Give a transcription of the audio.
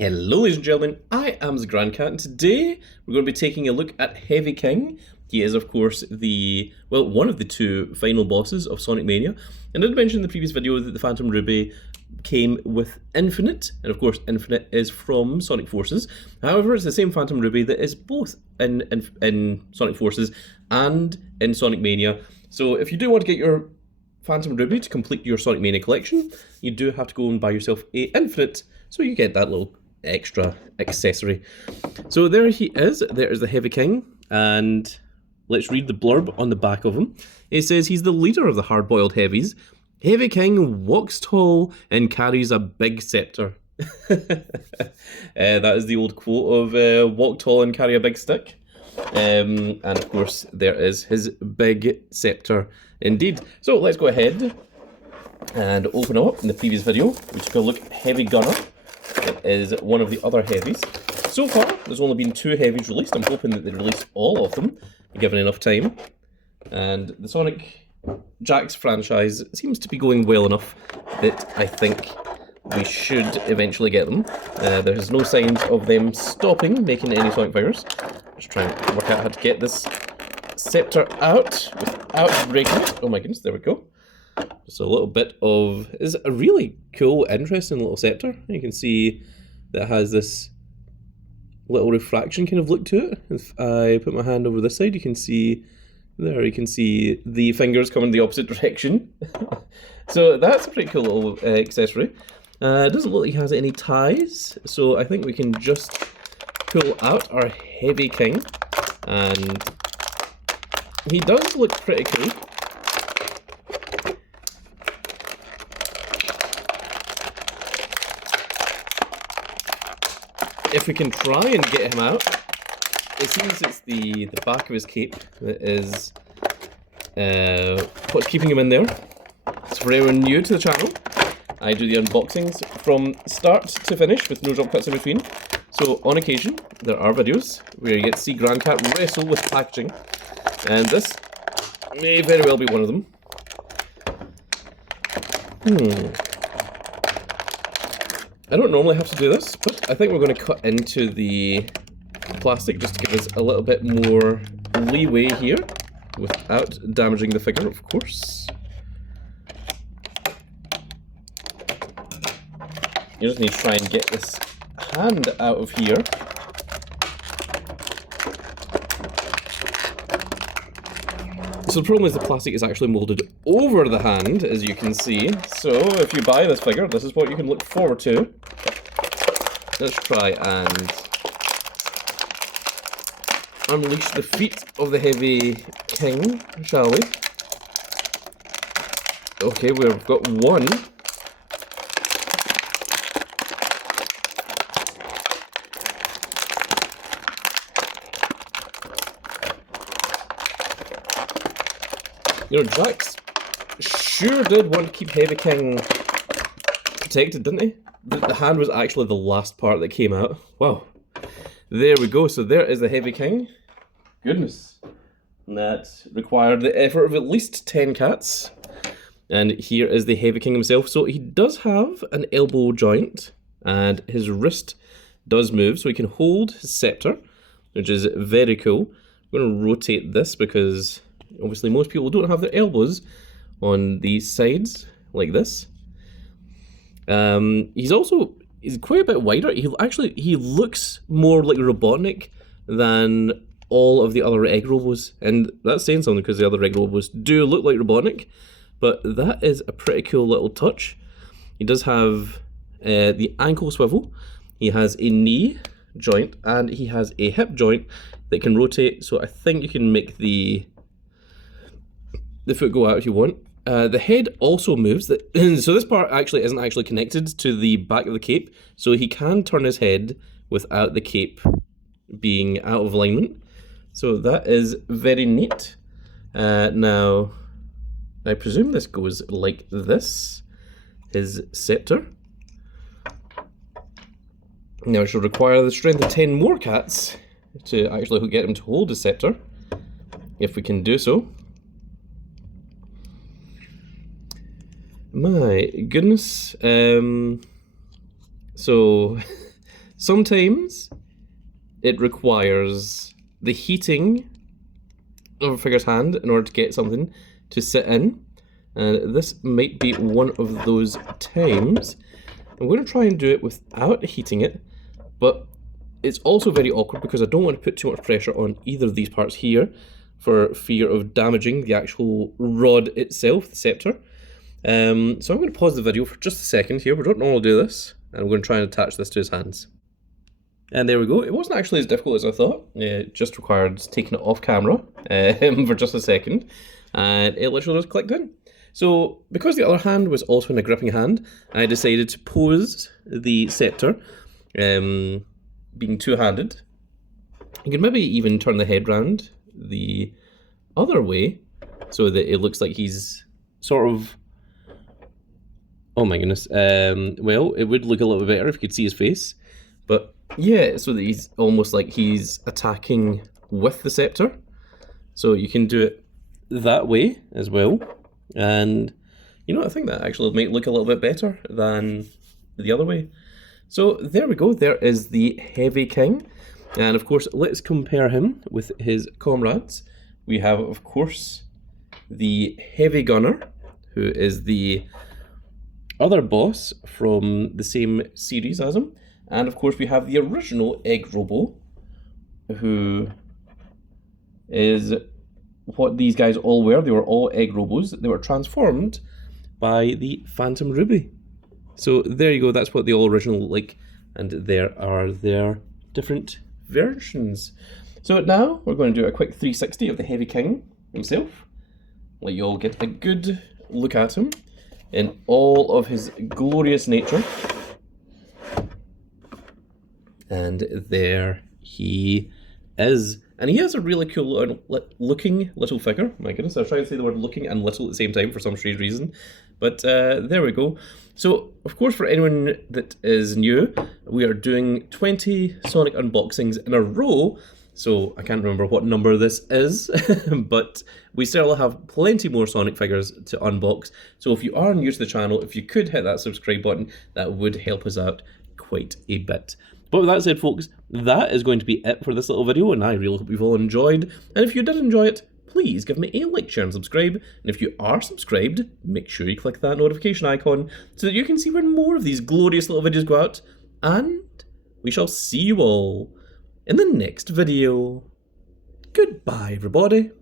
Hello ladies and gentlemen, I am the Grand Cat, and today we're going to be taking a look at Heavy King. He is of course one of the two final bosses of Sonic Mania. And I did mention in the previous video that the Phantom Ruby came with Infinite, and of course Infinite is from Sonic Forces. However, it's the same Phantom Ruby that is both in Sonic Forces and in Sonic Mania. So if you do want to get your Phantom Ruby to complete your Sonic Mania collection, you do have to go and buy yourself a Infinite, so you get that little extra accessory. So there he is, there is the Heavy King, and let's read the blurb on the back of him. It says he's the leader of the hard-boiled heavies. Heavy King walks tall and carries a big scepter. That is the old quote of walk tall and carry a big stick. And of course there is his big scepter indeed. So let's go ahead and open up. In the previous video we took a look at Heavy Gunner. It is one of the other heavies. So far there's only been 2 heavies released. I'm hoping that they release all of them given enough time. And the Sonic Jakks franchise seems to be going well enough that I think we should eventually get them. There's no signs of them stopping making any Sonic figures. Just trying to work out how to get this scepter out without breaking it. Oh my goodness, there we go. Just a little bit of... It's a really cool, interesting little scepter. You can see that it has this little refraction kind of look to it. If I put my hand over this side, you can see... There, you can see the fingers coming the opposite direction. So that's a pretty cool little accessory. It doesn't look like it has any ties, so I think we can just pull out our Heavy King. And he does look pretty cool. If we can try and get him out, it seems it's the back of his cape that is what's keeping him in there. So for anyone new to the channel, I do the unboxings from start to finish with no jump cuts in between. So on occasion, there are videos where you get to see Grand Cat wrestle with packaging, and this may very well be one of them. I don't normally have to do this, but I think we're going to cut into the plastic just to give us a little bit more leeway here without damaging the figure, of course. You just need to try and get this hand out of here. So the problem is the plastic is actually molded over the hand, as you can see. So if you buy this figure, this is what you can look forward to. Let's try and unleash the feet of the Heavy King, shall we? Okay, we've got one. You know, Jakks sure did want to keep Heavy King protected, didn't he? The hand was actually the last part that came out. Wow. There we go. So there is the Heavy King. Goodness. And that required the effort of at least 10 cats. And here is the Heavy King himself. So he does have an elbow joint, and his wrist does move, so he can hold his scepter, which is very cool. I'm going to rotate this because obviously most people don't have their elbows on these sides like this. He's quite a bit wider. He looks more like Robotnik than all of the other Egg Robos, and that's saying something because the other Egg Robos do look like Robotnik, but that is a pretty cool little touch. He does have the ankle swivel, he has a knee joint, and he has a hip joint that can rotate, so I think you can make the foot go out if you want. The head also moves, so this part actually isn't actually connected to the back of the cape, so he can turn his head without the cape being out of alignment. So that is very neat. Now, I presume this goes like this, his scepter. Now, it should require the strength of 10 more cats to actually get him to hold his scepter, if we can do so. My goodness. So Sometimes it requires the heating of a figure's hand in order to get something to sit in. And this might be one of those times. I'm going to try and do it without heating it, but it's also very awkward because I don't want to put too much pressure on either of these parts here for fear of damaging the actual rod itself, the scepter. So I'm going to pause the video for just a second here. We don't normally do this, and I'm going to try and attach this to his hands. And there we go. It wasn't actually as difficult as I thought. It just required taking it off camera for just a second, and it literally just clicked in. So because the other hand was also in a gripping hand, I decided to pose the scepter, being two-handed. You can maybe even turn the head round the other way so that it looks like he's sort of... Oh my goodness. Well, it would look a little bit better if you could see his face. But yeah, so that he's almost like he's attacking with the scepter. So you can do it that way as well. And, you know, I think that actually might look a little bit better than the other way. So there we go. There is the Heavy King. And of course, let's compare him with his comrades. We have, of course, the Heavy Gunner, who is the other boss from the same series as him. And of course, we have the original Egg Robo, who is what these guys all were. They were all Egg Robos. They were transformed by the Phantom Ruby. So there you go. That's what they all originally look like. And there are their different versions. So now we're going to do a quick 360 of the Heavy King himself. Let you all get a good look at him in all of his glorious nature. And there he is. And he has a really cool looking little figure. My goodness, I was trying to say the word looking and little at the same time for some strange reason. But there we go. So, of course, for anyone that is new, we are doing 20 Sonic unboxings in a row. So, I can't remember what number this is, but we still have plenty more Sonic figures to unbox. So, if you are new to the channel, if you could hit that subscribe button, that would help us out quite a bit. But with that said, folks, that is going to be it for this little video, and I really hope you've all enjoyed. And if you did enjoy it, please give me a like, share, and subscribe. And if you are subscribed, make sure you click that notification icon so that you can see when more of these glorious little videos go out. And we shall see you all in the next video. Goodbye, everybody.